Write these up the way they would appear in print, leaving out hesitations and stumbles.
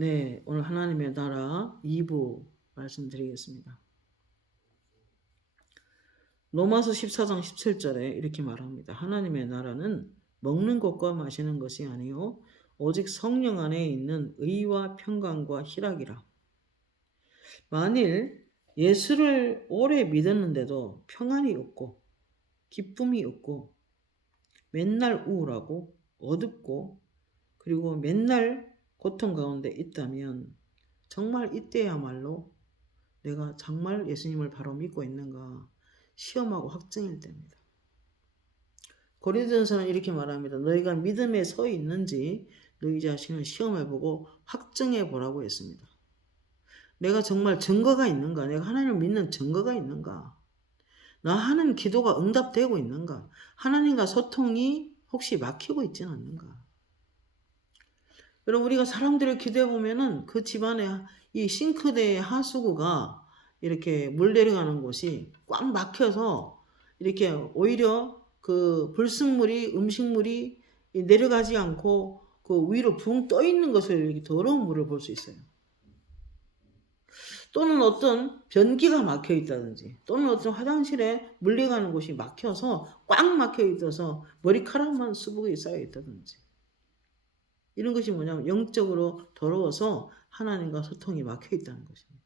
네, 오늘 하나님의 나라 2부 말씀드리겠습니다. 로마서 14장 17절에 이렇게 말합니다. 하나님의 나라는 먹는 것과 마시는 것이 아니요 오직 성령 안에 있는 의와 평강과 희락이라. 만일 예수를 오래 믿었는데도 평안이 없고 기쁨이 없고 맨날 우울하고 어둡고 그리고 맨날 고통 가운데 있다면 정말 이때야말로 내가 정말 예수님을 바로 믿고 있는가 시험하고 확증일 때입니다. 고린도전서는 이렇게 말합니다. 너희가 믿음에 서 있는지 너희 자신을 시험해보고 확증해보라고 했습니다. 내가 정말 증거가 있는가? 내가 하나님을 믿는 증거가 있는가? 나 하는 기도가 응답되고 있는가? 하나님과 소통이 혹시 막히고 있지는 않는가? 여러분 우리가 사람들을 기도해보면은 그 집안에 이 싱크대의 하수구가 이렇게 물 내려가는 곳이 꽉 막혀서 이렇게 오히려 그 불순물이 음식물이 내려가지 않고 그 위로 붕 떠 있는 것을 이렇게 더러운 물을 볼 수 있어요. 또는 어떤 변기가 막혀 있다든지 또는 어떤 화장실에 물려가는 곳이 막혀서 꽉 막혀 있어서 머리카락만 수북이 쌓여 있다든지 이런 것이 뭐냐면 영적으로 더러워서 하나님과 소통이 막혀 있다는 것입니다.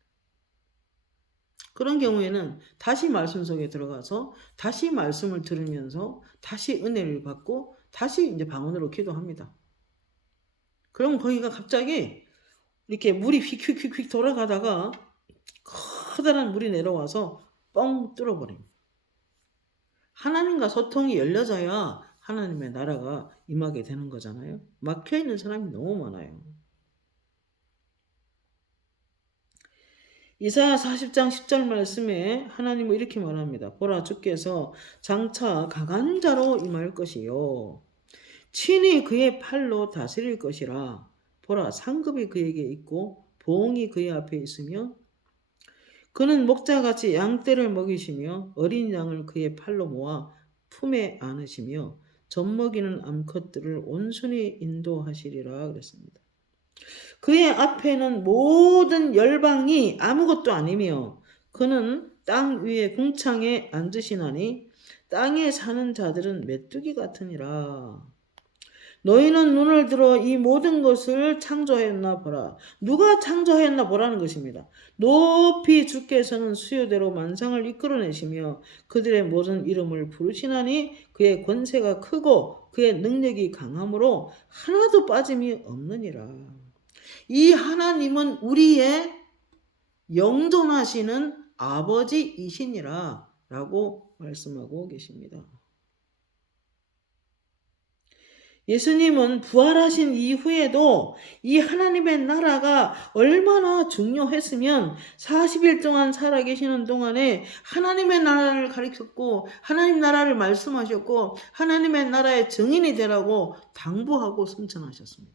그런 경우에는 다시 말씀 속에 들어가서 다시 말씀을 들으면서 다시 은혜를 받고 다시 이제 방언으로 기도합니다. 그러면 거기가 갑자기 이렇게 물이 휙휙휙휙 돌아가다가 커다란 물이 내려와서 뻥 뚫어버립니다. 하나님과 소통이 열려져야 하나님의 나라가 임하게 되는 거잖아요. 막혀있는 사람이 너무 많아요. 이사야 40장 10절 말씀에 하나님은 이렇게 말합니다. 보라 주께서 장차 강한 자로 임할 것이요 친히 그의 팔로 다스릴 것이라. 보라 상급이 그에게 있고 보응이 그의 앞에 있으며 그는 목자같이 양떼를 먹이시며 어린 양을 그의 팔로 모아 품에 안으시며 젖먹이는 암컷들을 온순히 인도하시리라 그랬습니다. 그의 앞에는 모든 열방이 아무것도 아니며 그는 땅 위에 궁창에 앉으시나니 땅에 사는 자들은 메뚜기 같으니라. 너희는 눈을 들어 이 모든 것을 창조하였나 보라. 누가 창조하였나 보라는 것입니다. 높이 주께서는 수요대로 만상을 이끌어내시며 그들의 모든 이름을 부르시나니 그의 권세가 크고 그의 능력이 강함으로 하나도 빠짐이 없느니라. 이 하나님은 우리의 영존하시는 아버지이시니라 라고 말씀하고 계십니다. 예수님은 부활하신 이후에도 이 하나님의 나라가 얼마나 중요했으면 40일 동안 살아계시는 동안에 하나님의 나라를 가르쳤고 하나님 나라를 말씀하셨고 하나님의 나라의 증인이 되라고 당부하고 선천하셨습니다.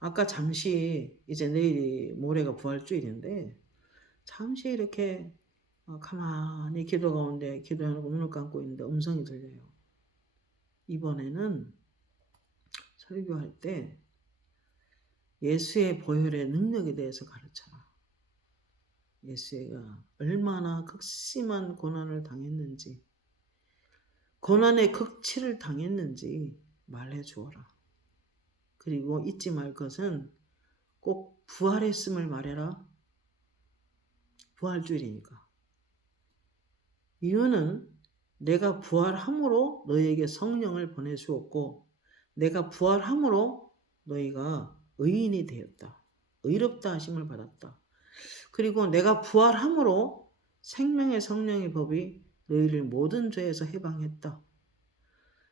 아까 잠시 이제 내일이 모레가 부활주일인데 잠시 이렇게 가만히 기도 가운데 기도하고 눈을 감고 있는데 음성이 들려요. 이번에는 설교할 때 예수의 보혈의 능력에 대해서 가르쳐라. 예수가 얼마나 극심한 고난을 당했는지 고난의 극치를 당했는지 말해 주어라. 그리고 잊지 말 것은 꼭 부활했음을 말해라. 부활주일이니까. 이유는 내가 부활함으로 너희에게 성령을 보내주었고 내가 부활함으로 너희가 의인이 되었다. 의롭다 하심을 받았다. 그리고 내가 부활함으로 생명의 성령의 법이 너희를 모든 죄에서 해방했다.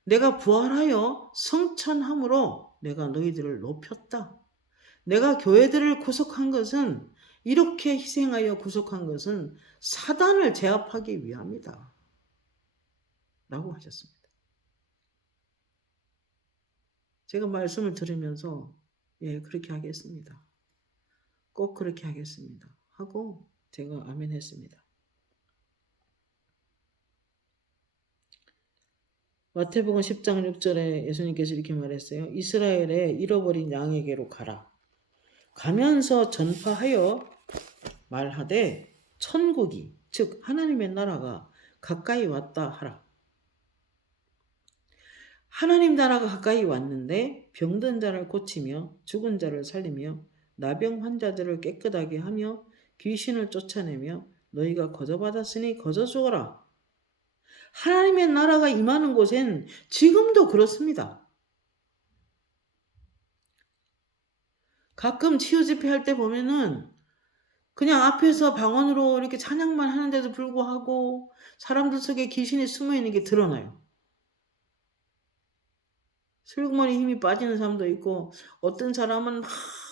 내가 부활하여 성천함으로 내가 너희들을 높였다. 내가 교회들을 구속한 것은 이렇게 희생하여 구속한 것은 사단을 제압하기 위함이다. 라고 하셨습니다. 제가 말씀을 들으면서 그렇게 하겠습니다. 꼭 그렇게 하겠습니다. 하고 제가 아멘 했습니다. 마태복음 10장 6절에 예수님께서 이렇게 말했어요. 이스라엘의 잃어버린 양에게로 가라. 가면서 전파하여 말하되 천국이 즉 하나님의 나라가 가까이 왔다 하라. 하나님 나라가 가까이 왔는데 병든 자를 고치며 죽은 자를 살리며 나병 환자들을 깨끗하게 하며 귀신을 쫓아내며 너희가 거저받았으니 거저 주어라. 하나님의 나라가 임하는 곳엔 지금도 그렇습니다. 가끔 치유 집회할 때 보면은 그냥 앞에서 방언으로 이렇게 찬양만 하는데도 불구하고 사람들 속에 귀신이 숨어 있는 게 드러나요. 슬그머니 힘이 빠지는 사람도 있고 어떤 사람은 막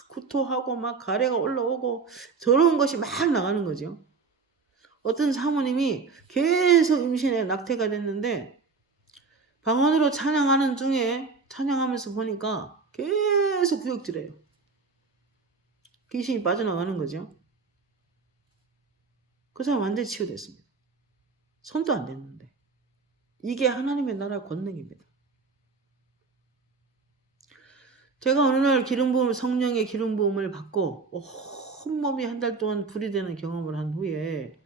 구토하고 막 가래가 올라오고 더러운 것이 막 나가는 거죠. 어떤 사모님이 계속 임신에 낙태가 됐는데 방언으로 찬양하는 중에 찬양하면서 보니까 계속 구역질해요. 귀신이 빠져나가는 거죠. 그 사람 완전히 치유됐습니다. 손도 안 댔는데. 이게 하나님의 나라 권능입니다. 제가 어느 날 성령의 기름 부음을 받고 온몸이 한 달 동안 불이 되는 경험을 한 후에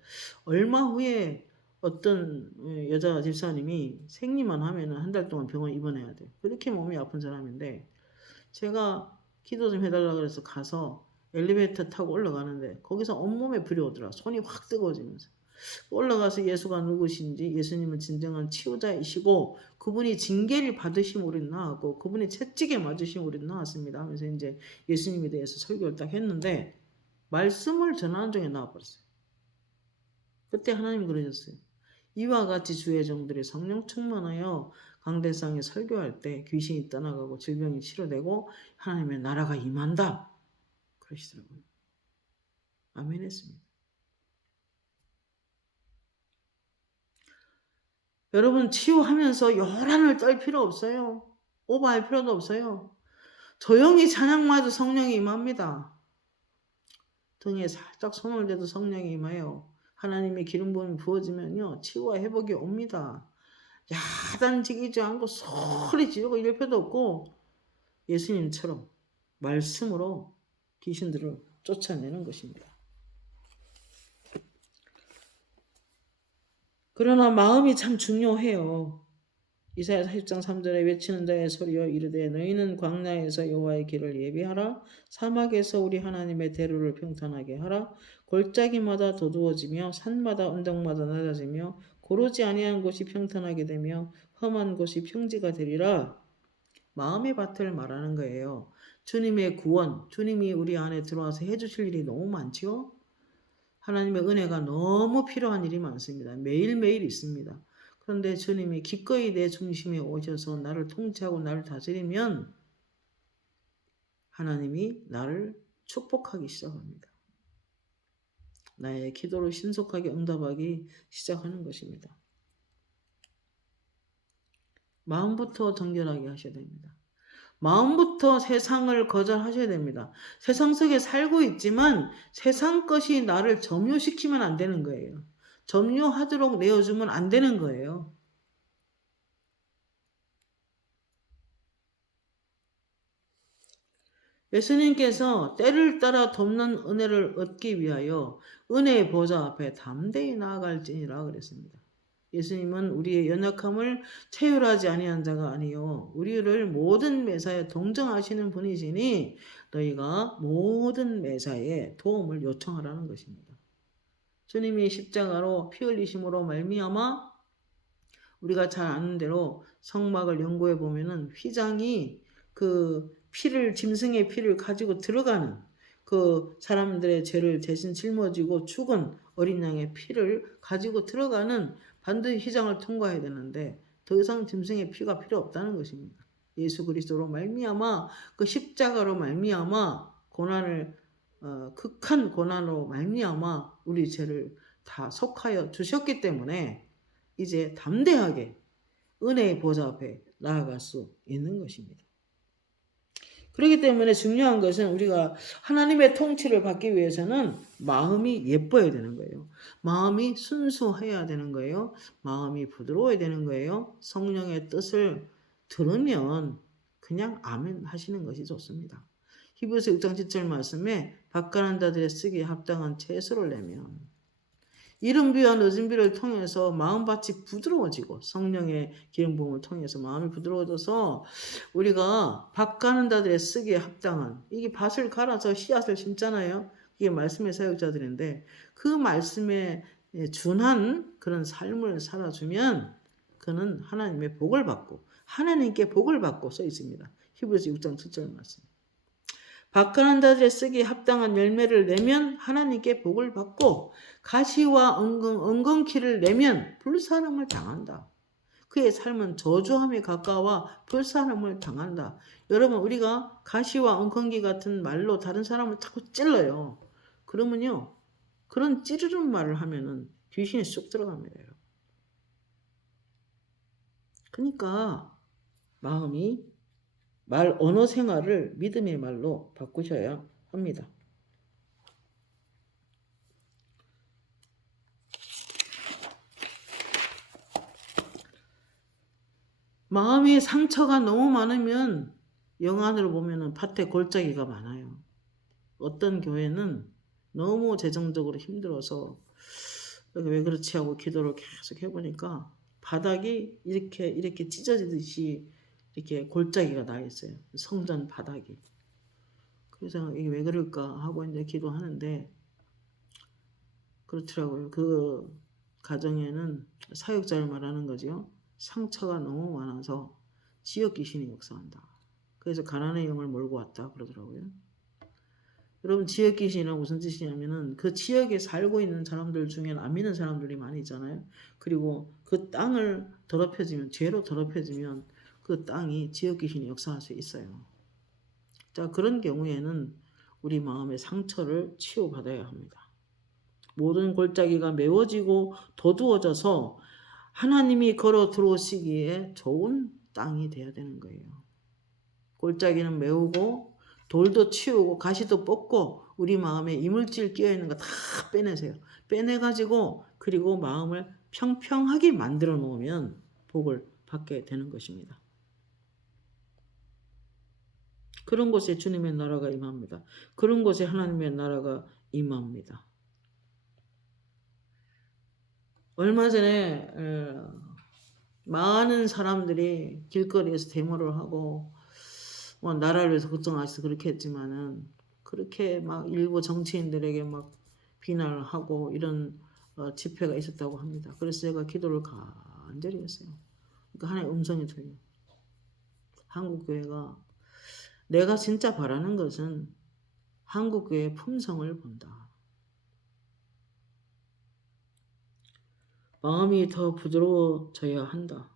얼마 후에 어떤 여자 집사님이 생리만 하면은 한 달 동안 병원 입원해야 돼요. 그렇게 몸이 아픈 사람인데 제가 기도 좀 해달라 그래서 가서 엘리베이터 타고 올라가는데 거기서 온몸에 불이 오더라. 손이 확 뜨거워지면서. 올라가서 예수가 누구신지 예수님은 진정한 치유자이시고 그분이 징계를 받으심 우린 나았고 그분이 채찍에 맞으심 우린 나았습니다 하면서 이제 예수님에 대해서 설교를 딱 했는데 말씀을 전하는 중에 나와버렸어요. 그때 하나님이 그러셨어요. 이와 같이 주의 종들이 성령 충만하여 강대상에 설교할 때 귀신이 떠나가고 질병이 치료되고 하나님의 나라가 임한다. 그러시더라고요. 아멘 했습니다. 여러분 치유하면서 요란을 떨 필요 없어요. 오버할 필요도 없어요. 조용히 찬양마도 성령이 임합니다. 등에 살짝 손을 대도 성령이 임해요. 하나님의 기름 부음이 부어지면요. 치유와 회복이 옵니다. 야단지기지 않고 소리 지르고 이럴 필요도 없고 예수님처럼 말씀으로 귀신들을 쫓아내는 것입니다. 그러나 마음이 참 중요해요. 이사야 40장 3절에 외치는 자의 소리여 이르되 너희는 광야에서 여호와의 길을 예비하라. 사막에서 우리 하나님의 대로를 평탄하게 하라. 골짜기마다 도두어지며 산마다 언덕마다 낮아지며 고르지 아니한 곳이 평탄하게 되며 험한 곳이 평지가 되리라. 마음의 밭을 말하는 거예요. 주님의 구원, 주님이 우리 안에 들어와서 해주실 일이 너무 많죠. 하나님의 은혜가 너무 필요한 일이 많습니다. 매일매일 있습니다. 그런데 주님이 기꺼이 내 중심에 오셔서 나를 통치하고 나를 다스리면 하나님이 나를 축복하기 시작합니다. 나의 기도를 신속하게 응답하기 시작하는 것입니다. 마음부터 정결하게 하셔야 됩니다. 마음부터 세상을 거절하셔야 됩니다. 세상 속에 살고 있지만 세상 것이 나를 점유시키면 안 되는 거예요. 점유하도록 내어주면 안 되는 거예요. 예수님께서 때를 따라 돕는 은혜를 얻기 위하여 은혜의 보좌 앞에 담대히 나아갈지니라 그랬습니다. 예수님은 우리의 연약함을 체휼하지 아니한 자가 아니요 우리를 모든 매사에 동정하시는 분이시니 너희가 모든 매사에 도움을 요청하라는 것입니다. 주님이 십자가로 피 흘리심으로 말미암아 우리가 잘 아는 대로 성막을 연구해 보면은 휘장이 그 피를 짐승의 피를 가지고 들어가는 그 사람들의 죄를 대신 짊어지고 죽은 어린 양의 피를 가지고 들어가는 반드시 휘장을 통과해야 되는데 더 이상 짐승의 피가 필요 없다는 것입니다. 예수 그리스도로 말미암아 그 십자가로 말미암아 고난을 극한 고난으로 말미암아 우리 죄를 다 속하여 주셨기 때문에 이제 담대하게 은혜의 보좌 앞에 나아갈 수 있는 것입니다. 그렇기 때문에 중요한 것은 우리가 하나님의 통치를 받기 위해서는 마음이 예뻐야 되는 거예요. 마음이 순수해야 되는 거예요. 마음이 부드러워야 되는 거예요. 성령의 뜻을 들으면 그냥 아멘 하시는 것이 좋습니다. 히브리서 6장 7절 말씀에 밭가는 자들의 쓰기에 합당한 채소를 내면 이른 비와 늦은 비를 통해서 마음밭이 부드러워지고 성령의 기름 부음을 통해서 마음이 부드러워져서 우리가 밭 가는 자들의 쓰기에 합당한 이게 밭을 갈아서 씨앗을 심잖아요. 이게 말씀의 사역자들인데 그 말씀에 준한 그런 삶을 살아주면 그는 하나님의 복을 받고 하나님께 복을 받고 써 있습니다. 히브리서 6장 7절 말씀. 박하는 자들의 쓰기에 합당한 열매를 내면 하나님께 복을 받고 가시와 엉겅퀴를 내면 불사름을 당한다. 그의 삶은 저주함에 가까워 불사름을 당한다. 여러분 우리가 가시와 엉겅퀴 같은 말로 다른 사람을 자꾸 찔러요. 그러면요. 그런 찌르는 말을 하면은 귀신이 쑥 들어갑니다. 그러니까 마음이 말 언어 생활을 믿음의 말로 바꾸셔야 합니다. 마음의 상처가 너무 많으면 영안으로 보면은 밭에 골짜기가 많아요. 어떤 교회는 너무 재정적으로 힘들어서 왜 그렇지 하고 기도를 계속 해보니까 바닥이 이렇게 찢어지듯이 이렇게 골짜기가 나 있어요. 성전 바닥이. 그래서 이게 왜 그럴까 하고 이제 기도하는데 그렇더라고요. 그 가정에는 사역자를 말하는 거죠. 상처가 너무 많아서 지역 귀신이 역사한다. 그래서 가난의 영을 몰고 왔다 그러더라고요. 여러분 지역 귀신이란 무슨 뜻이냐면은 그 지역에 살고 있는 사람들 중엔 안 믿는 사람들이 많이 있잖아요. 그리고 그 땅을 더럽혀지면 죄로 더럽혀지면 그 땅이 지역 귀신이 역사할 수 있어요. 자 그런 경우에는 우리 마음의 상처를 치유받아야 합니다. 모든 골짜기가 메워지고 도두어져서 하나님이 걸어 들어오시기에 좋은 땅이 되어야 되는 거예요. 골짜기는 메우고 돌도 치우고 가시도 뽑고 우리 마음에 이물질 끼어있는 거 다 빼내세요. 빼내가지고 그리고 마음을 평평하게 만들어 놓으면 복을 받게 되는 것입니다. 그런 곳에 주님의 나라가 임합니다. 그런 곳에 하나님의 나라가 임합니다. 얼마 전에 많은 사람들이 길거리에서 데모를 하고 뭐 나라를 위해서 걱정하셔서 그렇게 했지만은 그렇게 막 일부 정치인들에게 막 비난을 하고 이런 집회가 있었다고 합니다. 그래서 제가 기도를 간절히 했어요. 그러니까 하나의 음성이 들려요. 한국교회가 내가 진짜 바라는 것은 한국교회의 품성을 본다. 마음이 더 부드러워져야 한다.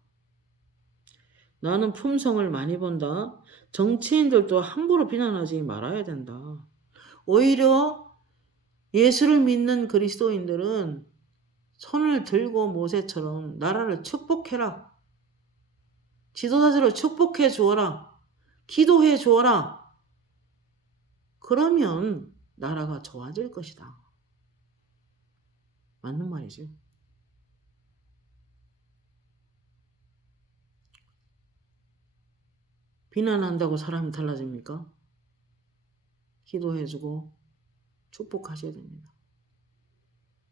나는 품성을 많이 본다. 정치인들도 함부로 비난하지 말아야 된다. 오히려 예수를 믿는 그리스도인들은 손을 들고 모세처럼 나라를 축복해라. 지도자들을 축복해 주어라. 기도해 주어라. 그러면 나라가 좋아질 것이다. 맞는 말이죠. 비난한다고 사람이 달라집니까? 기도해주고 축복하셔야 됩니다.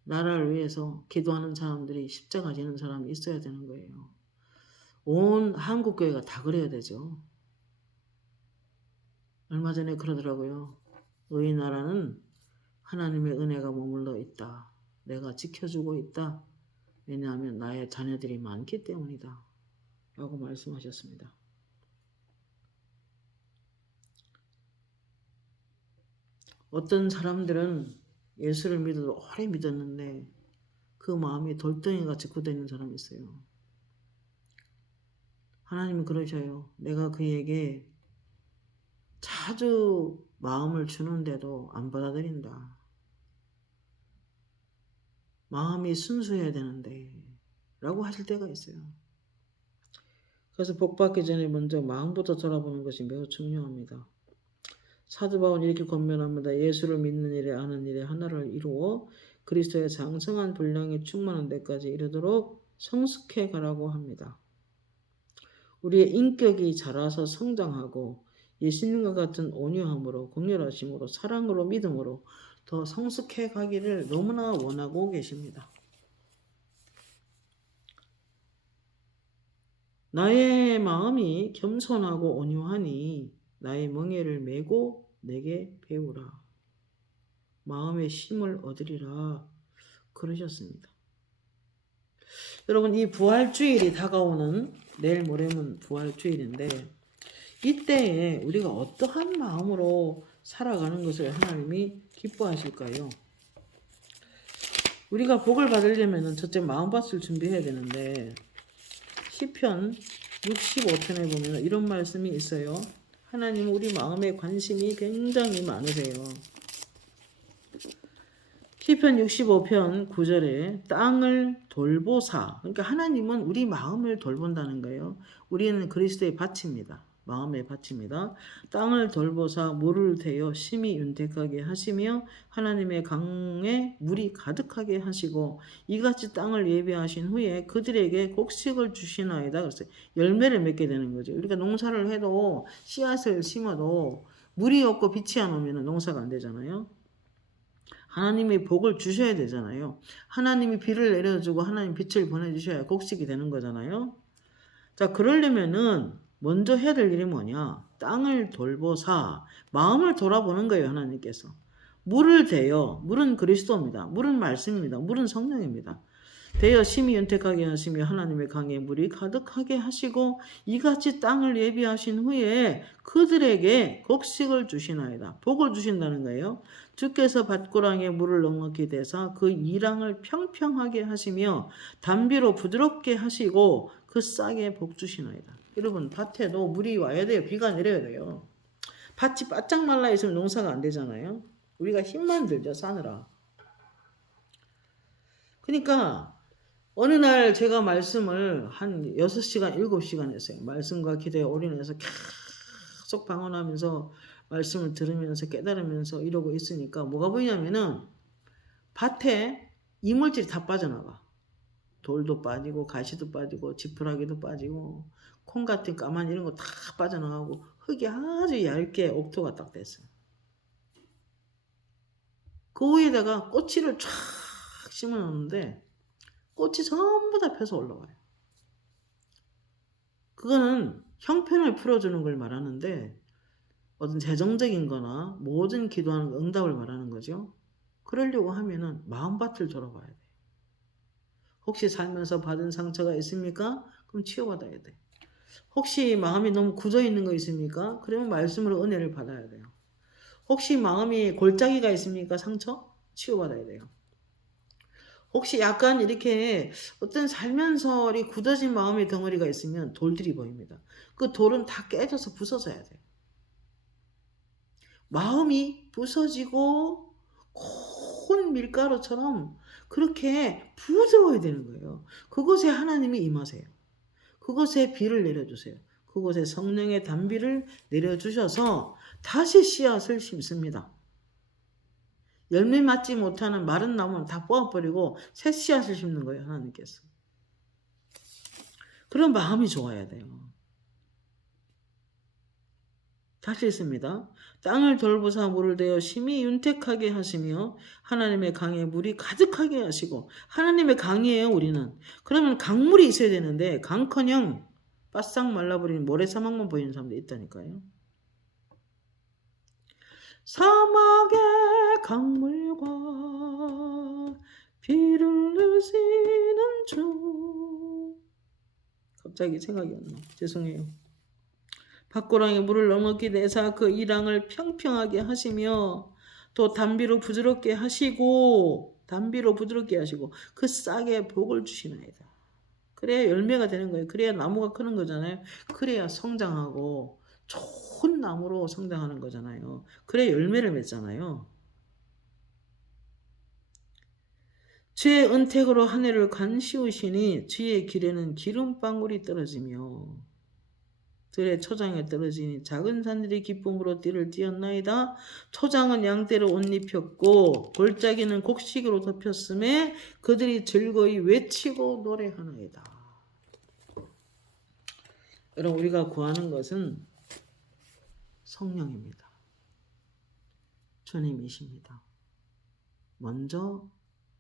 나라를 위해서 기도하는 사람들이 십자가 지는 사람이 있어야 되는 거예요. 온 한국교회가 다 그래야 되죠. 얼마 전에 그러더라고요. 너희 나라는 하나님의 은혜가 머물러 있다. 내가 지켜주고 있다. 왜냐하면 나의 자녀들이 많기 때문이다. 라고 말씀하셨습니다. 어떤 사람들은 예수를 믿어도 오래 믿었는데 그 마음이 돌덩이같이 굳어있는 사람이 있어요. 하나님은 그러셔요. 내가 그에게 자주 마음을 주는데도 안 받아들인다. 마음이 순수해야 되는데 라고 하실 때가 있어요. 그래서 복 받기 전에 먼저 마음부터 돌아보는 것이 매우 중요합니다. 사도 바울은 이렇게 권면합니다. 예수를 믿는 일에 아는 일에 하나를 이루어 그리스도의 장성한 분량이 충만한 데까지 이르도록 성숙해 가라고 합니다. 우리의 인격이 자라서 성장하고 예수님과 같은 온유함으로 긍휼하심으로 사랑으로 믿음으로 더 성숙해 가기를 너무나 원하고 계십니다. 나의 마음이 겸손하고 온유하니 나의 멍에를 메고 내게 배우라. 마음의 힘을 얻으리라 그러셨습니다. 여러분 이 부활주일이 다가오는 내일 모레면 부활주일인데 이때에 우리가 어떠한 마음으로 살아가는 것을 하나님이 기뻐하실까요? 우리가 복을 받으려면 첫째 마음밭을 준비해야 되는데 시편 65편에 보면 이런 말씀이 있어요. 하나님은 우리 마음에 관심이 굉장히 많으세요. 시편 65편 9절에 땅을 돌보사, 그러니까 하나님은 우리 마음을 돌본다는 거예요. 우리는 그리스도의 밭입니다. 마음의 밭입니다. 땅을 돌보사 물을 대어 심히 윤택하게 하시며 하나님의 강에 물이 가득하게 하시고 이같이 땅을 예비하신 후에 그들에게 곡식을 주시나이다. 그랬어요. 열매를 맺게 되는 거죠. 우리가 농사를 해도 씨앗을 심어도 물이 없고 빛이 안 오면 농사가 안 되잖아요. 하나님이 복을 주셔야 되잖아요. 하나님이 비를 내려주고 하나님 빛을 보내주셔야 곡식이 되는 거잖아요. 자, 그러려면은 먼저 해야 될 일이 뭐냐? 땅을 돌보사 마음을 돌아보는 거예요. 하나님께서. 물을 대여, 물은 그리스도입니다. 물은 말씀입니다. 물은 성령입니다. 대여 심히 윤택하게 하시며 하나님의 강에 물이 가득하게 하시고 이같이 땅을 예비하신 후에 그들에게 곡식을 주시나이다. 복을 주신다는 거예요. 주께서 밭고랑에 물을 넉넉히 대사 그 이랑을 평평하게 하시며 담비로 부드럽게 하시고 그 싹에 복 주시나이다. 여러분 밭에도 물이 와야 돼요. 비가 내려야 돼요. 밭이 바짝 말라 있으면 농사가 안 되잖아요. 우리가 힘만 들죠. 사느라. 그러니까 어느 날 제가 말씀을 한 6시간, 7시간 했어요. 말씀과 기도에 올인해서 계속 방언하면서 말씀을 들으면서 깨달으면서 이러고 있으니까 뭐가 보이냐면은 밭에 이물질이 다 빠져나가. 돌도 빠지고 가시도 빠지고 지푸라기도 빠지고 콩 같은 까만 이런 거 다 빠져나가고 흙이 아주 얇게 옥토가 딱 됐어요. 그 위에다가 꼬치를 쫙 심어 놓는데 꽃이 전부 다 펴서 올라와요. 그거는 형편을 풀어주는 걸 말하는데 어떤 재정적인 거나 모든 기도하는 응답을 말하는 거죠. 그러려고 하면은 마음밭을 돌아봐야 돼요. 혹시 살면서 받은 상처가 있습니까? 그럼 치유받아야 돼요. 혹시 마음이 너무 굳어 있는 거 있습니까? 그러면 말씀으로 은혜를 받아야 돼요. 혹시 마음이 골짜기가 있습니까? 상처? 치유받아야 돼요. 혹시 약간 이렇게 어떤 살면서 이 굳어진 마음의 덩어리가 있으면 돌들이 보입니다. 그 돌은 다 깨져서 부서져야 돼요. 마음이 부서지고 콘 밀가루처럼 그렇게 부드러워야 되는 거예요. 그곳에 하나님이 임하세요. 그곳에 비를 내려주세요. 그곳에 성령의 단비를 내려주셔서 다시 씨앗을 심습니다. 열매 맞지 못하는 마른 나무는 다 뽑아버리고 새 씨앗을 심는 거예요. 하나님께서. 그런 마음이 좋아야 돼요. 다시 있습니다. 땅을 돌보사 물을 대어 심히 윤택하게 하시며 하나님의 강에 물이 가득하게 하시고 하나님의 강이에요 우리는. 그러면 강물이 있어야 되는데 강커녕 바싹 말라버리는 모래사막만 보이는 사람도 있다니까요. 사막의 강물과 비를 내시는 주. 갑자기 생각이 안 나. 죄송해요. 밭고랑에 물을 넉넉히 내사 그 이랑을 평평하게 하시며 또 담비로 부드럽게 하시고 그 싹에 복을 주시나이다. 그래야 열매가 되는 거예요. 그래야 나무가 크는 거잖아요. 그래야 성장하고 좋은 나무로 성장하는 거잖아요. 그래야 열매를 맺잖아요. 주의 은택으로 한 해를 간시우시니 주의 길에는 기름방울이 떨어지며 들의 초장에 떨어지니 작은 산들이 기쁨으로 띠를 띄었나이다. 초장은 양떼로 옷 입혔고 골짜기는 곡식으로 덮였음에 그들이 즐거이 외치고 노래하나이다. 여러분, 우리가 구하는 것은 성령입니다. 주님이십니다. 먼저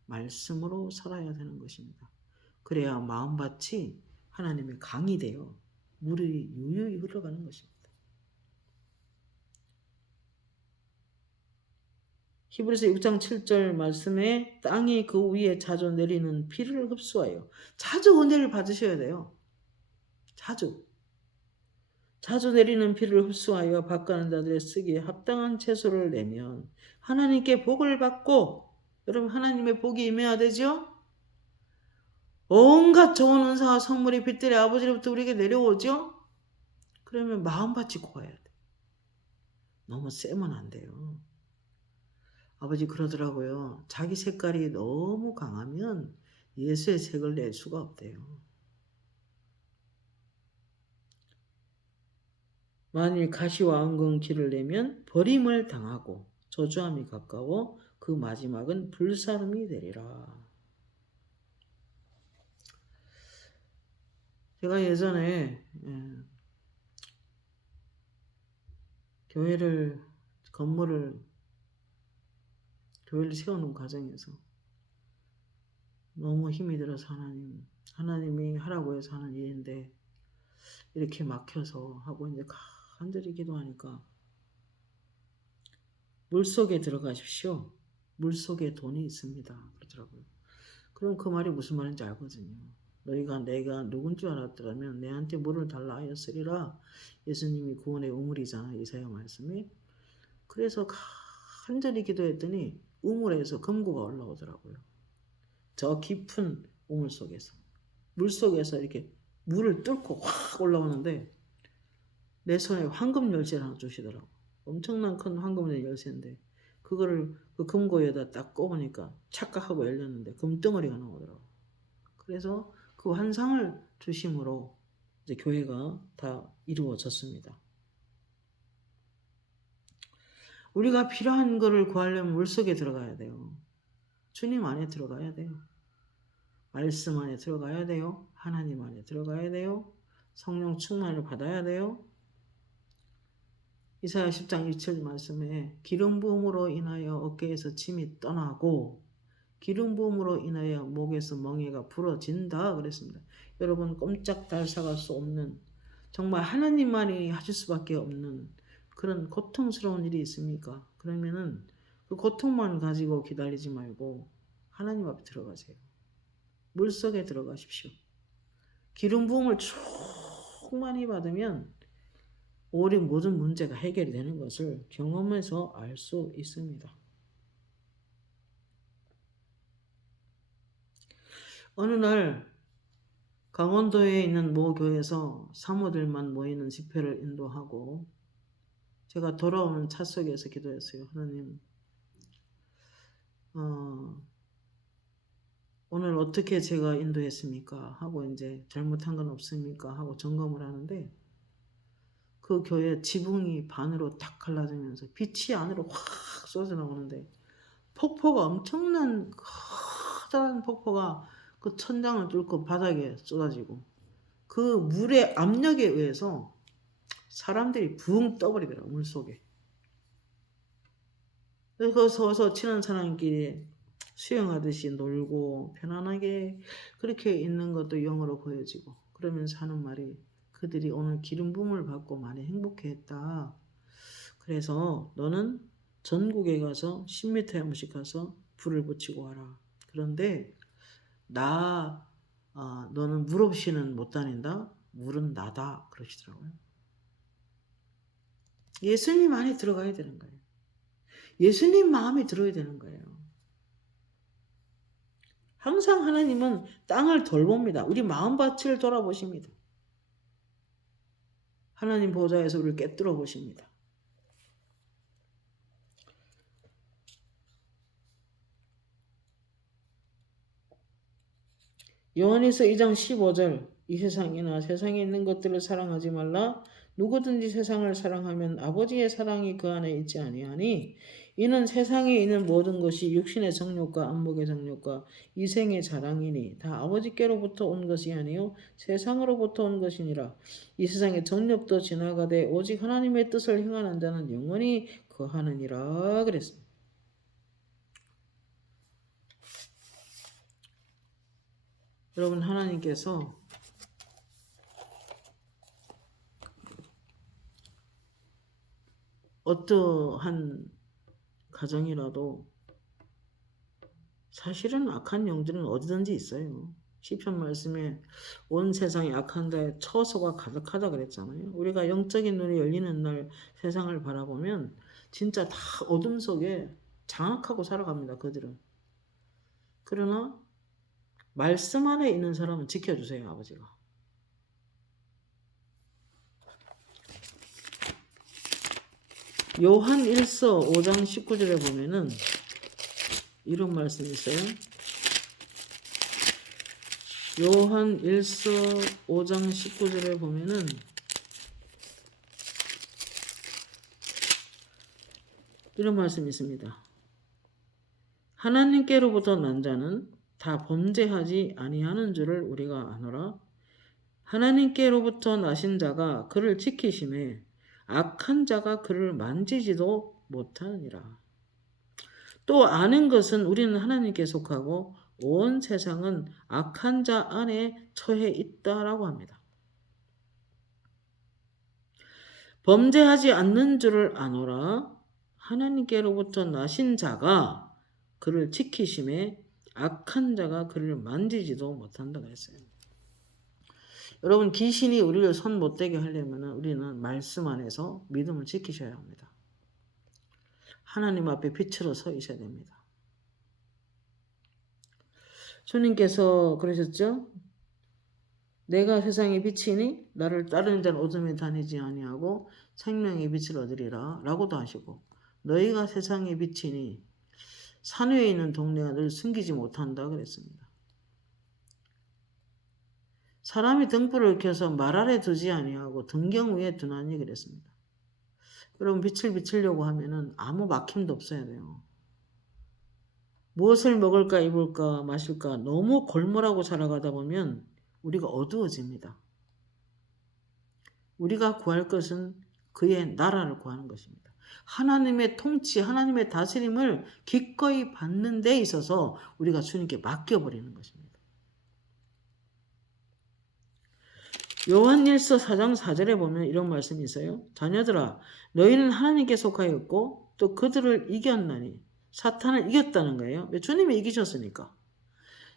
말씀으로 살아야 되는 것입니다. 그래야 마음밭이 하나님의 강이 되어 물이 유유히 흘러가는 것입니다. 히브리서 6장 7절 말씀에 땅이 그 위에 자주 내리는 비를 흡수하여, 자주 은혜를 받으셔야 돼요. 자주 내리는 비를 흡수하여 밭가는 자들의 쓰기에 합당한 채소를 내면 하나님께 복을 받고, 여러분, 하나님의 복이 임해야 되죠? 온갖 좋은 은사와 선물이 빛들의 아버지로부터 우리에게 내려오죠? 그러면 마음밭이 고와야 돼. 너무 세면 안 돼요. 아버지 그러더라고요. 자기 색깔이 너무 강하면 예수의 색을 낼 수가 없대요. 만일 가시와 엉겅 길을 내면 버림을 당하고 저주함이 가까워 그 마지막은 불사름이 되리라. 제가 예전에 교회를 세우는 과정에서 너무 힘이 들어서 하나님이 하라고 해서 하는 일인데 이렇게 막혀서 하고 이제 간절히 기도하니까 물속에 들어가십시오. 물속에 돈이 있습니다. 그러더라고요. 그럼 그 말이 무슨 말인지 알거든요. 너희가 내가 누군 줄 알았더라면 내한테 물을 달라 하였으리라. 예수님이 구원의 우물이잖아요. 이사야 말씀이. 그래서 간절히 기도했더니 우물에서 금고가 올라오더라고요. 저 깊은 우물 속에서. 물 속에서 이렇게 물을 뚫고 확 올라오는데 내 손에 황금 열쇠를 하나 주시더라고. 엄청난 큰 황금의 열쇠인데 그거를 그 금고에다 딱 꼽으니까 착각하고 열렸는데 금덩어리가 나오더라고. 그래서 그 환상을 주심으로 이제 교회가 다 이루어졌습니다. 우리가 필요한 거를 구하려면 물속에 들어가야 돼요. 주님 안에 들어가야 돼요. 말씀 안에 들어가야 돼요. 하나님 안에 들어가야 돼요. 성령 충만을 받아야 돼요. 이사야 10장 27 말씀에 기름 부음으로 인하여 어깨에서 짐이 떠나고 기름 부음으로 인하여 목에서 멍에가 부러진다 그랬습니다. 여러분, 꼼짝 달싹할 수 없는, 정말 하나님만이 하실 수밖에 없는 그런 고통스러운 일이 있습니까? 그러면은 그 고통만 가지고 기다리지 말고 하나님 앞에 들어가세요. 물속에 들어가십시오. 기름 부음을 충만히 받으면 우리 모든 문제가 해결이 되는 것을 경험해서 알 수 있습니다. 어느 날 강원도에 있는 모 교회에서 사모들만 모이는 집회를 인도하고 제가 돌아오는 차 속에서 기도했어요. 하나님, 오늘 어떻게 제가 인도했습니까? 하고 이제 잘못한 건 없습니까? 하고 점검을 하는데 그 교회 지붕이 반으로 딱 갈라지면서 빛이 안으로 확 쏟아 나오는데 폭포가 엄청난 커다란 폭포가 그 천장을 뚫고 바닥에 쏟아지고 그 물의 압력에 의해서 사람들이 붕 떠버리더라고요. 물속에. 그래서 서서 친한 사람끼리 수영하듯이 놀고 편안하게 그렇게 있는 것도 영어로 보여지고 그러면서 하는 말이 그들이 오늘 기름 부음을 받고 많이 행복해했다. 그래서 너는 전국에 가서 10m에 한 번씩 가서 불을 붙이고 와라. 그런데 너는 물 없이는 못 다닌다. 물은 나다. 그러시더라고요. 예수님 안에 들어가야 되는 거예요. 예수님 마음에 들어야 되는 거예요. 항상 하나님은 땅을 돌봅니다. 우리 마음밭을 돌아보십니다. 하나님 보좌에서 우리를 꿰뚫어 보십니다. 요한일서 2장 15절 이 세상이나 세상에 있는 것들을 사랑하지 말라. 누구든지 세상을 사랑하면 아버지의 사랑이 그 안에 있지 아니하니 이는 세상에 있는 모든 것이 육신의 정욕과 안목의 정욕과 이생의 자랑이니 다 아버지께로부터 온 것이 아니요 세상으로부터 온 것이니라. 이 세상의 정욕도 지나가되 오직 하나님의 뜻을 행하는 자는 영원히 거하느니라 그랬습니다. 여러분, 하나님께서 어떠한 가정이라도 사실은 악한 영들은 어디든지 있어요. 시편 말씀에 온 세상에 악한 자의 처소가 가득하다 그랬잖아요. 우리가 영적인 눈이 열리는 날 세상을 바라보면 진짜 다 어둠 속에 장악하고 살아갑니다. 그들은. 그러나 말씀 안에 있는 사람은 지켜주세요. 아버지가. 요한 1서 5장 19절에 보면은 이런 말씀이 있어요. 요한 1서 5장 19절에 보면은 이런 말씀이 있습니다. 하나님께로부터 난 자는 다 범죄하지 아니하는 줄을 우리가 아노라. 하나님께로부터 나신 자가 그를 지키심에 악한 자가 그를 만지지도 못하느니라. 또 아는 것은 우리는 하나님께 속하고 온 세상은 악한 자 안에 처해 있다라고 합니다. 범죄하지 않는 줄을 아노라. 하나님께로부터 나신 자가 그를 지키심에 악한 자가 그를 만지지도 못한다 그랬어요. 여러분, 귀신이 우리를 손 못대게 하려면 우리는 말씀 안에서 믿음을 지키셔야 합니다. 하나님 앞에 빛으로 서 있어야 됩니다. 주님께서 그러셨죠? 내가 세상의 빛이니 나를 따르는 자는 어둠에 다니지 아니하고 생명의 빛을 얻으리라 라고도 하시고, 너희가 세상의 빛이니 산 위에 있는 동네가 늘 숨기지 못한다 그랬습니다. 사람이 등불을 켜서 말 아래 두지 아니하고 등경 위에 두나니 그랬습니다. 여러분, 빛을 비추려고 하면은 아무 막힘도 없어야 돼요. 무엇을 먹을까 입을까 마실까 너무 골몰하고 살아가다 보면 우리가 어두워집니다. 우리가 구할 것은 그의 나라를 구하는 것입니다. 하나님의 통치, 하나님의 다스림을 기꺼이 받는 데 있어서 우리가 주님께 맡겨버리는 것입니다. 요한일서 4장 4절에 보면 이런 말씀이 있어요. 자녀들아, 너희는 하나님께 속하였고 또 그들을 이겼나니. 사탄을 이겼다는 거예요. 왜? 주님이 이기셨으니까.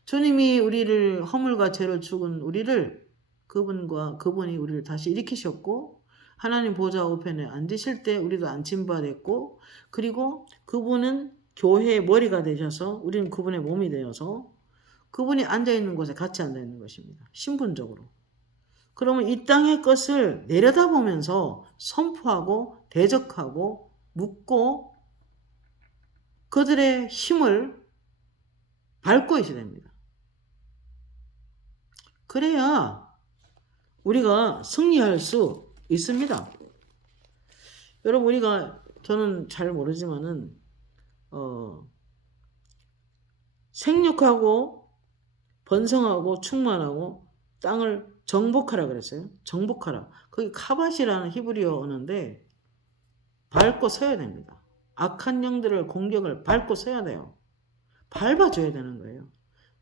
주님이 우리를 허물과 죄로 죽은 우리를 그분이 우리를 다시 일으키셨고 하나님 보좌 우편에 앉으실 때 우리도 앉힌바 됐고, 그리고 그분은 교회의 머리가 되셔서 우리는 그분의 몸이 되어서 그분이 앉아있는 곳에 같이 앉아있는 것입니다. 신분적으로. 그러면 이 땅의 것을 내려다보면서 선포하고 대적하고 묻고 그들의 힘을 밟고 있어야 됩니다. 그래야 우리가 승리할 수 있습니다. 여러분, 저는 잘 모르지만은 생육하고 번성하고 충만하고 땅을 정복하라 그랬어요. 정복하라. 거기 카밭이라는 히브리어 언어인데 밟고 서야 됩니다. 악한 영들을 공격을 밟고 서야 돼요. 밟아줘야 되는 거예요.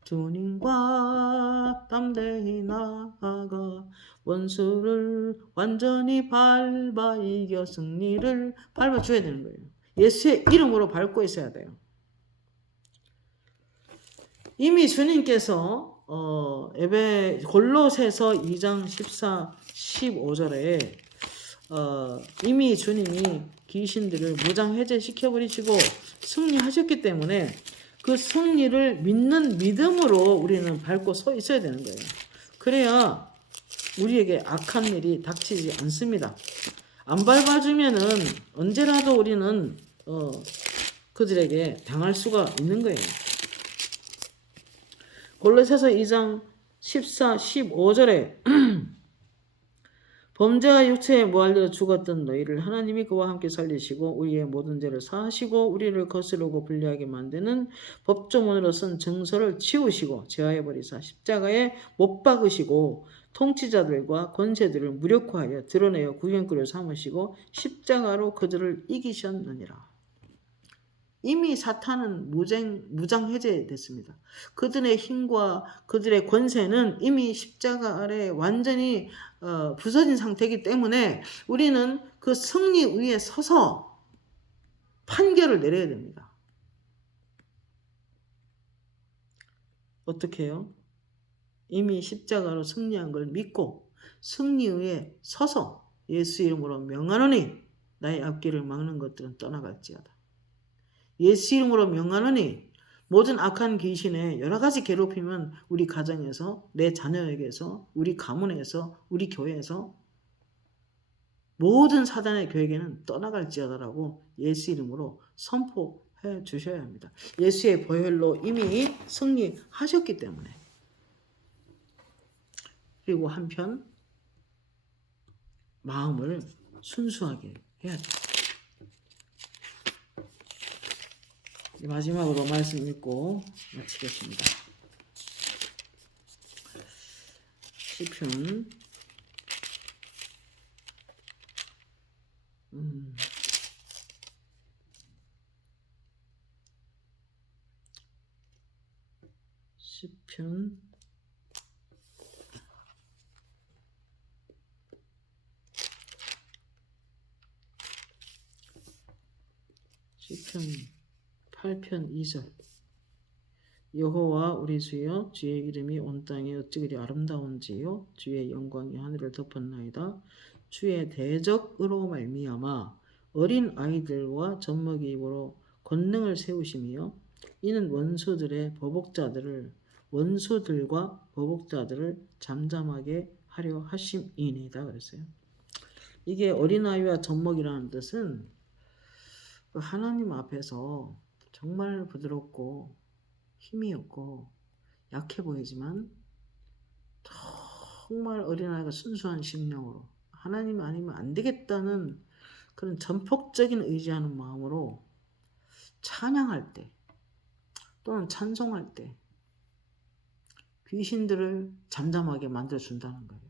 주님과 담대히 나아가 원수를 완전히 밟아 이겨 승리를 밟아줘야 되는 거예요. 예수의 이름으로 밟고 있어야 돼요. 이미 주님께서 골로새서 2장 14, 15절에 이미 주님이 귀신들을 무장해제시켜버리시고 승리하셨기 때문에 그 승리를 믿는 믿음으로 우리는 밟고 서 있어야 되는 거예요. 그래야 우리에게 악한 일이 닥치지 않습니다. 안 밟아주면은 언제라도 우리는 그들에게 당할 수가 있는 거예요. 골로새서 2장 14, 15절에 범죄와 육체에 모할려 죽었던 너희를 하나님이 그와 함께 살리시고 우리의 모든 죄를 사하시고 우리를 거스르고 불리하게 만드는 법조문으로 쓴 증서를 치우시고 제하여 버리사 십자가에 못 박으시고 통치자들과 권세들을 무력화하여 드러내어 구경거리로 삼으시고 십자가로 그들을 이기셨느니라. 이미 사탄은 무장 해제됐습니다. 그들의 힘과 그들의 권세는 이미 십자가 아래 완전히 부서진 상태이기 때문에 우리는 그 승리 위에 서서 판결을 내려야 됩니다. 어떻게 해요? 이미 십자가로 승리한 걸 믿고 승리 위에 서서 예수 이름으로 명하노니 나의 앞길을 막는 것들은 떠나갈지어다. 예수 이름으로 명하노니 모든 악한 귀신의 여러 가지 괴롭힘은 우리 가정에서, 내 자녀에게서, 우리 가문에서, 우리 교회에서 모든 사단의 계획에는 떠나갈지어다라고 예수 이름으로 선포해 주셔야 합니다. 예수의 보혈로 이미 승리하셨기 때문에. 그리고 한편 마음을 순수하게 해야 돼요. 마지막으로 말씀 읽고 마치겠습니다. 시편 8편 2절 여호와 우리 주여 주의 이름이 온 땅에 어찌 그리 아름다운지요 주의 영광이 하늘을 덮었나이다. 주의 대적으로 말미암아 어린 아이들과 젖먹이 입으로 권능을 세우시며 이는 원수들과 보복자들을 잠잠하게 하려 하심이니이다 그랬어요. 이게 어린아이와 젖먹이라는 뜻은 하나님 앞에서 정말 부드럽고 힘이 없고 약해 보이지만 정말 어린아이가 순수한 심령으로 하나님 아니면 안 되겠다는 그런 전폭적인 의지하는 마음으로 찬양할 때 또는 찬송할 때 귀신들을 잠잠하게 만들어준다는 거예요.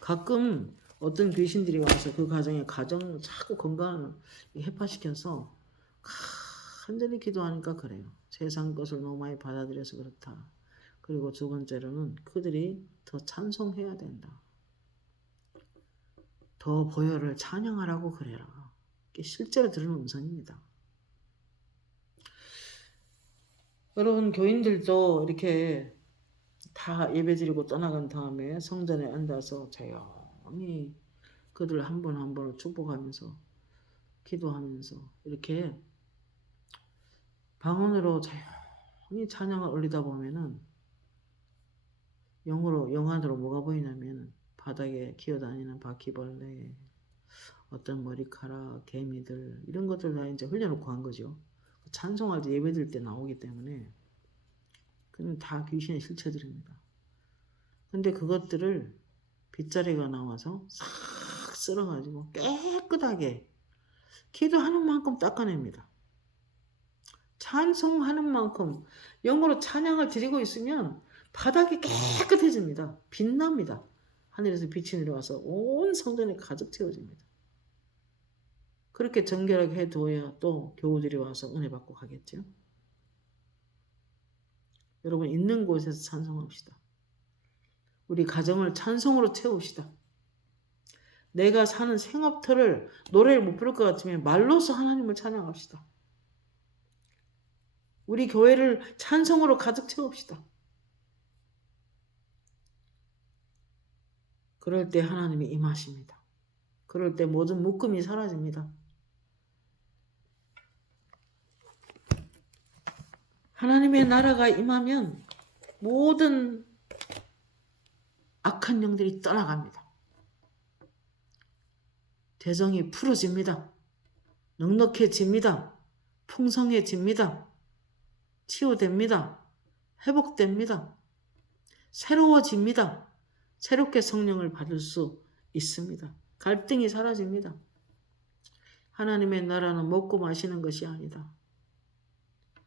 가끔 어떤 귀신들이 와서 그 가정을 자꾸 건강을 해파시켜서 간절히 기도하니까 그래요. 세상 것을 너무 많이 받아들여서 그렇다. 그리고 두 번째로는 그들이 더 찬송해야 된다. 더 보혈을 찬양하라고 그래라. 이게 실제로 들은 음성입니다. 여러분 교인들도 이렇게 다 예배드리고 떠나간 다음에 성전에 앉아서 조용히 그들 한 분 한 분을 축복하면서 기도하면서 이렇게 방언으로 조용히 찬양을 올리다 보면은 영안으로 뭐가 보이냐면 바닥에 기어다니는 바퀴벌레, 어떤 머리카락, 개미들 이런 것들 다 이제 흘려놓고 한 거죠. 찬송할 때 예배드릴 때 나오기 때문에 그건 다 귀신의 실체들입니다. 근데 그것들을 빗자루가 나와서 싹 쓸어가지고 깨끗하게 기도하는 만큼 닦아냅니다. 찬송하는 만큼 영으로 찬양을 드리고 있으면 바닥이 깨끗해집니다. 빛납니다. 하늘에서 빛이 내려와서 온 성전에 가득 채워집니다. 그렇게 정결하게 해두어야 또 교우들이 와서 은혜 받고 가겠죠. 여러분 있는 곳에서 찬송합시다. 우리 가정을 찬송으로 채웁시다. 내가 사는 생업터를 노래를 못 부를 것 같으면 말로서 하나님을 찬양합시다. 우리 교회를 찬송으로 가득 채웁시다. 그럴 때 하나님이 임하십니다. 그럴 때 모든 묶음이 사라집니다. 하나님의 나라가 임하면 모든 악한 영들이 떠나갑니다. 대정이 풀어집니다. 넉넉해집니다. 풍성해집니다. 치유됩니다. 회복됩니다. 새로워집니다. 새롭게 성령을 받을 수 있습니다. 갈등이 사라집니다. 하나님의 나라는 먹고 마시는 것이 아니다.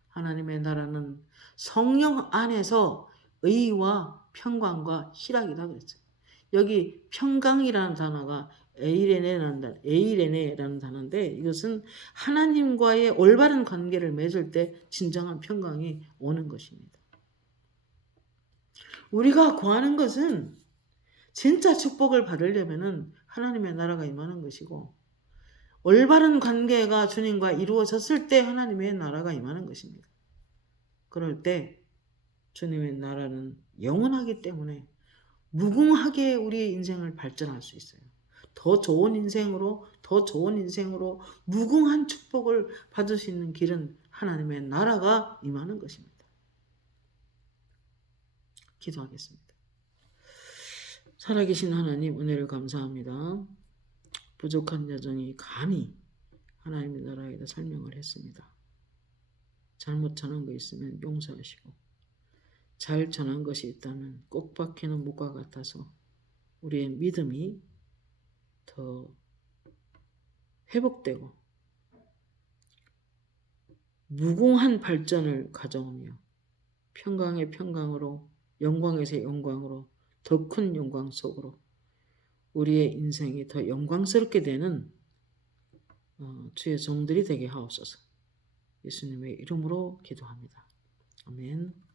하나님의 나라는 성령 안에서 의와 평강과 희락이다 그랬어요. 여기 평강이라는 단어가 에이레네라는 단어인데 이것은 하나님과의 올바른 관계를 맺을 때 진정한 평강이 오는 것입니다. 우리가 구하는 것은 진짜 축복을 받으려면은 하나님의 나라가 임하는 것이고 올바른 관계가 주님과 이루어졌을 때 하나님의 나라가 임하는 것입니다. 그럴 때 주님의 나라는 영원하기 때문에 무궁하게 우리의 인생을 발전할 수 있어요. 더 좋은 인생으로 무궁한 축복을 받을 수 있는 길은 하나님의 나라가 임하는 것입니다. 기도하겠습니다. 살아계신 하나님 은혜를 감사합니다. 부족한 여정이 감히 하나님의 나라에다 설명을 했습니다. 잘못 전한 거 있으면 용서하시고 잘 전한 것이 있다면 꼭 박히는 목과 같아서 우리의 믿음이 더 회복되고 무궁한 발전을 가져오며 평강의 평강으로 영광에서 영광으로 더 큰 영광 속으로 우리의 인생이 더 영광스럽게 되는 주의 종들이 되게 하옵소서. 예수님의 이름으로 기도합니다. 아멘.